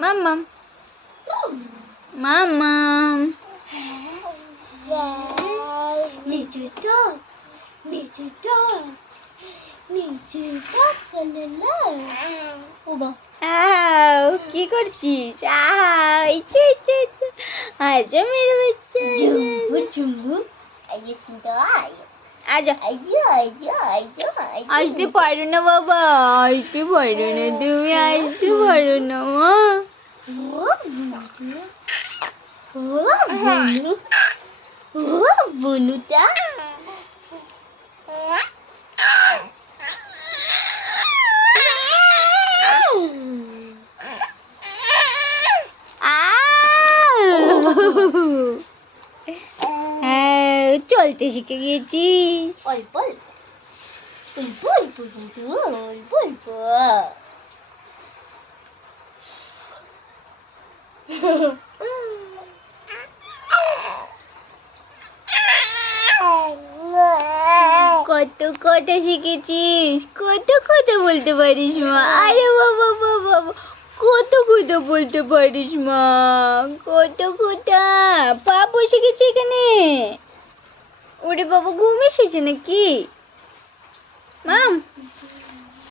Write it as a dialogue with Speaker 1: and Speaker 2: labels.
Speaker 1: মাম্মাম মাম্মাম
Speaker 2: নিচু টক নিচু টক নিচু টক লা ও বা
Speaker 1: আউ কি করছিস? আউ ইচ্ছু ইচ্ছু ইচ্ছু। আচ্ছা মেরে বাচ্চা
Speaker 2: জুম্বু জুম্বু আইয়ে চিন্তা আইয়ে
Speaker 1: আজা আসতে পারো না বাবা আসতে পারো না তুমি আসতে পারো না মা।
Speaker 2: বুনুটা
Speaker 1: চলতে শিখে গিয়েছিস।
Speaker 2: অল্প অল্প। অল্প অল্প কিন্তু অল্প অল্প।
Speaker 1: কত কথা শিখেছিস কত কথা বলতে পারিস মা। আরে বাবা বাবা কত কথা বলতে পারিস মা কত কথা পা বসে গেছে এখানে। ওরে বাবা ঘুম এসেছে নাকি? মাম